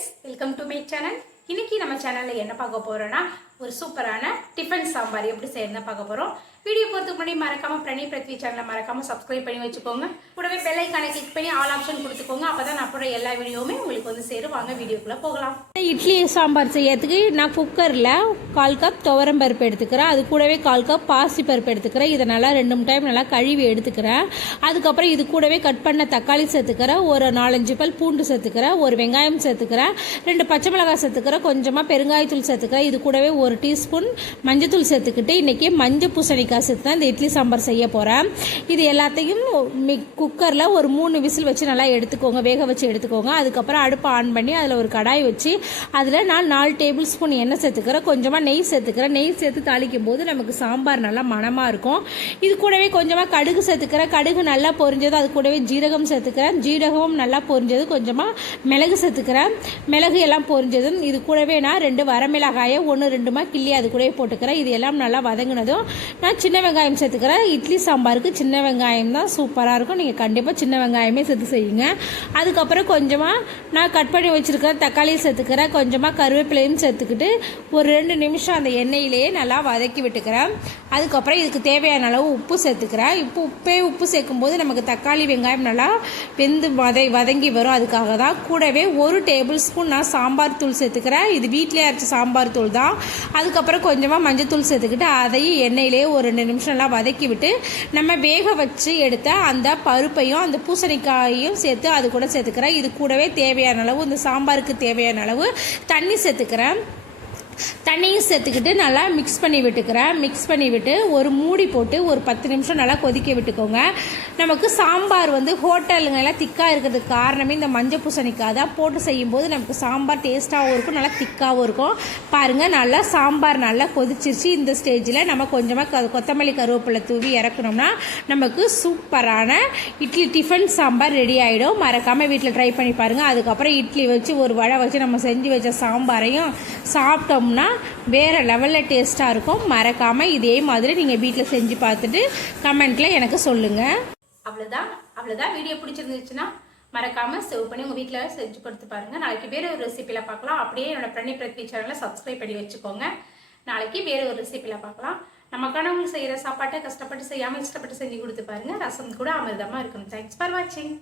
Friends, welcome to my channel. இன்னைக்கு நம்ம சேனலில் என்ன பார்க்க போகிறோன்னா ஒரு சூப்பரான டிஃபன் சாம்பார் எப்படி செய்யறதுன்னு பார்க்க போகிறோம். வீடியோ போகிறதுக்கு முன்னாடி மறக்காமல் பிரணி பிருத்வி சேனலை மறக்காமல் சப்ஸ்கிரைப் பண்ணி வச்சுக்கோங்க. கூடவே பெல் ஐக்கானை கிளிக் பண்ணி ஆல் ஆப்ஷன் கொடுத்துக்கோங்க. அப்போ தான் நான் போடுற எல்லா வீடியோவுமே உங்களுக்கு வந்து சேரும். வாங்க வீடியோக்குள்ளே போகலாம். இட்லி சாம்பார் செய்யறதுக்கு நான் குக்கரில் 1/4 கப் துவரம் பருப்பு எடுத்துக்கிறேன். அது கூடவே 1/4 கப் பாசி பருப்பு எடுத்துக்கிறேன். இதை நல்லா 2 டைம் நல்லா கழுவி எடுத்துக்கிறேன். அதுக்கப்புறம் இது கூடவே கட் பண்ண தக்காளி சேர்த்துக்கிறேன். ஒரு 4-5 பல் பூண்டு சேர்த்துக்கிறேன். ஒரு வெங்காயம் சேர்த்துக்கிறேன். 2 பச்சை மிளகாய் சேர்த்துக்கிறேன். கொஞ்சமாக பெருங்காயத்தூள் சேர்த்துக்கிறேன். இது கூடவே 1 டீஸ்பூன் மஞ்சத்தூள் சேர்த்துக்கிட்டு இன்றைக்கி மஞ்சள் பூசணிக்காய் சேர்த்து தான் இந்த இட்லி சாம்பார் செய்ய போகிறேன். இது எல்லாத்தையும் குக்கரில் ஒரு 3 விசில் வச்சு நல்லா எடுத்துக்கோங்க, வேக வச்சு எடுத்துக்கோங்க. அதுக்கப்புறம் அடுப்பை ஆன் பண்ணி அதில் ஒரு கடாய் வச்சு அதில் நான் 4 டேபிள் ஸ்பூன் எண்ணெய் சேர்த்துக்கிறேன். கொஞ்சமாக நெய் சேர்த்துக்கிறேன். நெய் சேர்த்து தாளிக்கும் போது நமக்கு சாம்பார் நல்லா மணமாக இருக்கும். இது கூடவே கொஞ்சமாக கடுகு சேர்த்துக்கிறேன். கடுகு நல்லா பொரிஞ்சது. அது கூடவே ஜீரகம் சேர்த்துக்கிறேன். ஜீரகமும் நல்லா பொரிஞ்சது. கொஞ்சமாக மிளகு சேர்த்துக்கிறேன். மிளகு எல்லாம் பொரிஞ்சதும் இது கூடவே நான் 2 வரமிளகாயை 1-2 கிள்ளி அது கூடவே போட்டுக்கிறேன். இது எல்லாம் நல்லா வதங்கினதும் நான் சின்ன வெங்காயம் சேர்த்துக்கிறேன். இட்லி சாம்பாருக்கு சின்ன வெங்காயம் தான் சூப்பராக இருக்கும். நீங்கள் கண்டிப்பாக சின்ன வெங்காயமே சேர்த்து செய்யுங்க. அதுக்கப்புறம் கொஞ்சமாக நான் கட் பண்ணி வச்சுருக்கிற தக்காளியை சேர்த்துக்கிறேன். கொஞ்சமாக கருவேப்பிலையும் சேர்த்துக்கிட்டு ஒரு 2 நிமிஷம் அந்த எண்ணெயிலேயே நல்லா வதக்கி விட்டுக்கிறேன். அதுக்கப்புறம் இதுக்கு தேவையான அளவு உப்பு சேர்த்துக்கிறேன். உப்பு சேர்க்கும்போது நமக்கு தக்காளி வெங்காயம் நல்லா வெந்து வதங்கி வரும். அதுக்காக தான். கூடவே 1 டேபிள் ஸ்பூன் நான் சாம்பார் தூள் சேர்த்துக்கிறேன். இது வீட்டிலே அரைச்ச சாம்பார் தூள் தான். அதுக்கப்புறம் கொஞ்சமாக மஞ்சள் தூள் சேர்த்துக்கிட்டு அதையும் எண்ணெயிலே ஒரு 2 நிமிஷம் எல்லாம் வதக்கி விட்டு நம்ம வேக வச்சு எடுத்த அந்த பருப்பையும் அந்த பூசணிக்காயையும் சேர்த்து அது கூட சேர்த்துக்கிறேன். இது கூடவே தேவையான அளவு இந்த சாம்பாருக்கு தேவையான அளவு தண்ணி சேர்த்துக்கிறேன். தண்ணியும் சேர்த்துக்கிட்டு நல்லா மிக்ஸ் பண்ணி விட்டுக்கிறேன். மிக்ஸ் பண்ணி விட்டு ஒரு மூடி போட்டு ஒரு 10 நிமிஷம் நல்லா கொதிக்க விட்டுக்கோங்க. நமக்கு சாம்பார் வந்து ஹோட்டலுங்கெல்லாம் திக்காக இருக்கிறதுக்கு காரணமே இந்த மஞ்சள் பூசணிக்காய் தான். போட்டு செய்யும்போது நமக்கு சாம்பார் டேஸ்ட்டாகவும் இருக்கும், நல்லா திக்காகவும் இருக்கும். பாருங்கள், நல்லா சாம்பார் நல்லா கொதிச்சிருச்சு. இந்த ஸ்டேஜில் நம்ம கொஞ்சமாக கொத்தமல்லி கருவேப்பிலை தூவி இறக்கணும்னா நமக்கு சூப்பரான இட்லி டிஃபன் சாம்பார் ரெடி ஆகிடும். மறக்காமல் வீட்டில் ட்ரை பண்ணி பாருங்கள். அதுக்கப்புறம் இட்லி வச்சு ஒரு வடை வச்சு நம்ம செஞ்சு வச்ச சாம்பாரையும் சாப்பிட்டோம் வேறு லெவலில் டேஸ்ட்டாக இருக்கும். மறக்காமல் இதே மாதிரி நீங்கள் வீட்டில் செஞ்சு பார்த்துட்டு கமெண்ட்டில் எனக்கு சொல்லுங்கள். அவ்வளோதான். வீடியோ பிடிச்சிருந்துச்சுன்னா மறக்காமல் சேவ் பண்ணி உங்கள் வீட்டில் செஞ்சு கொடுத்து பாருங்கள். நாளைக்கு வேறு ஒரு ரெசிப்பியில் பார்க்கலாம். அப்படியே என்னோட பிரணி பிருத்வி சேனலை சப்ஸ்கிரைப் பண்ணி வச்சுக்கோங்க. நாளைக்கு வேறு ஒரு ரெசிப்பியில் பார்க்கலாம். நமக்கானவங்களுக்கு செய்கிற சாப்பாட்டை கஷ்டப்பட்டு செய்யாமல் இஷ்டப்பட்டு செஞ்சு கொடுத்து பாருங்கள். ரசம் கூட அமிர்தமாக இருக்கணும். தேங்க்ஸ் ஃபார் வாட்சிங்.